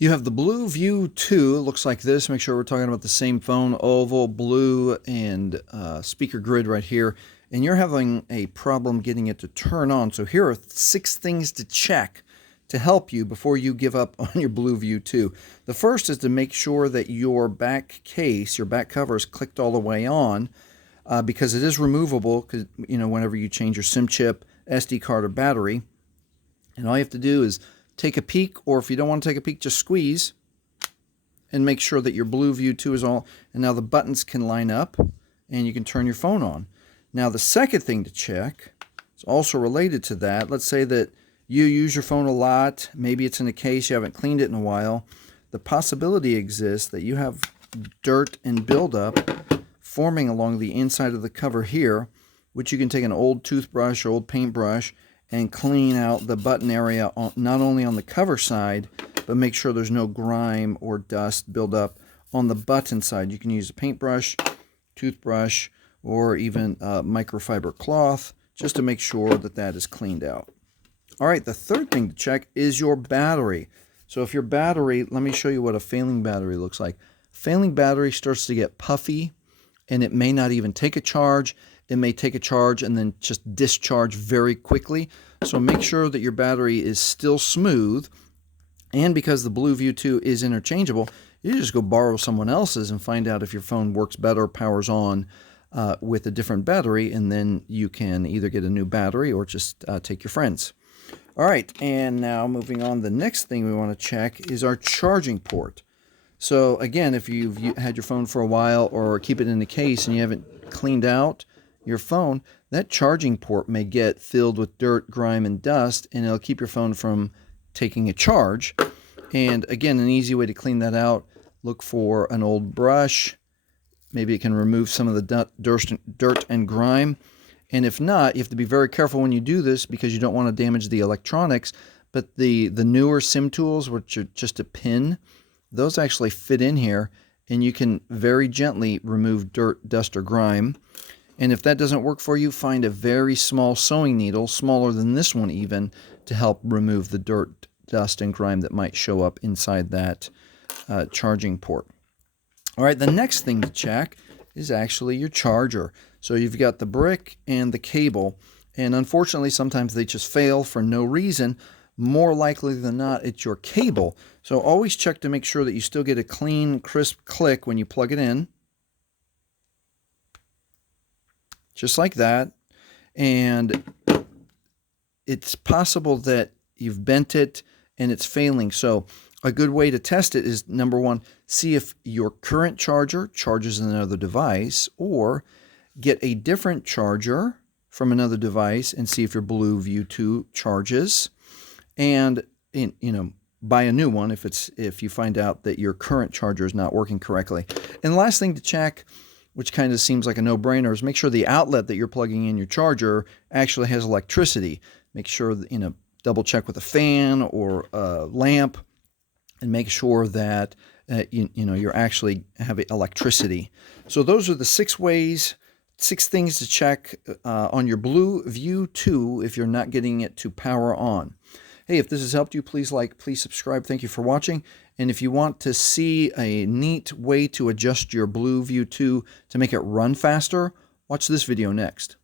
You have the BLU 2, it looks like this. Make sure we're talking about the same phone, oval, blue, and speaker grid right here. And you're having a problem getting it to turn on. So here are 6 things to check to help you before you give up on your BLU 2. The first is to make sure that your back case, your back cover is clicked all the way on, because it is removable, because whenever you change your SIM chip, SD card, or battery. And all you have to do is take a peek, or if you don't want to take a peek, just squeeze and make sure that your BLU 2 is all, and now the buttons can line up and you can turn your phone on. Now the second thing to check is also related to that. Let's say that you use your phone a lot, maybe it's in a case, you haven't cleaned it in a while. The possibility exists that you have dirt and buildup forming along the inside of the cover here, which you can take an old toothbrush or old paintbrush and clean out the button area, not only on the cover side, but make sure there's no grime or dust buildup on the button side. You can use a paintbrush, toothbrush, or even microfiber cloth just to make sure that that is cleaned out. All right, the third thing to check is your battery. So if your battery, let me show you what a failing battery looks like. Failing battery starts to get puffy, and it may not even take a charge. It may take a charge and then just discharge very quickly. So make sure that your battery is still smooth. And because the BLU 2 is interchangeable, you just go borrow someone else's and find out if your phone works better, powers on with a different battery, and then you can either get a new battery or just take your friends. All right, and now moving on, the next thing we want to check is our charging port. So again, if you've had your phone for a while or keep it in the case and you haven't cleaned out your phone, that charging port may get filled with dirt, grime, and dust, and it'll keep your phone from taking a charge. And again, an easy way to clean that out, look for an old brush. Maybe it can remove some of the dirt and grime. And if not, you have to be very careful when you do this because you don't want to damage the electronics. But the newer SIM tools, which are just a pin, those actually fit in here, and you can very gently remove dirt, dust, or grime. And if that doesn't work for you, find a very small sewing needle, smaller than this one even, to help remove the dirt, dust, and grime that might show up inside that charging port. All right, the next thing to check is actually your charger. So you've got the brick and the cable, and unfortunately sometimes they just fail for no reason. More likely than not, it's your cable. So always check to make sure that you still get a clean, crisp click when you plug it in. Just like that. And it's possible that you've bent it and it's failing. So a good way to test it is, number one, see if your current charger charges another device, or get a different charger from another device and see if your BLU 2 charges. And buy a new one if you find out that your current charger is not working correctly. And the last thing to check, which kind of seems like a no-brainer, is make sure the outlet that you're plugging in your charger actually has electricity. Make sure that, double check with a fan or a lamp, and make sure that you actually have electricity. So those are the 6 things to check on your BLU 2 if you're not getting it to power on. Hey, if this has helped you, please like, please subscribe. Thank you for watching. And if you want to see a neat way to adjust your BLU 2 to make it run faster, watch this video next.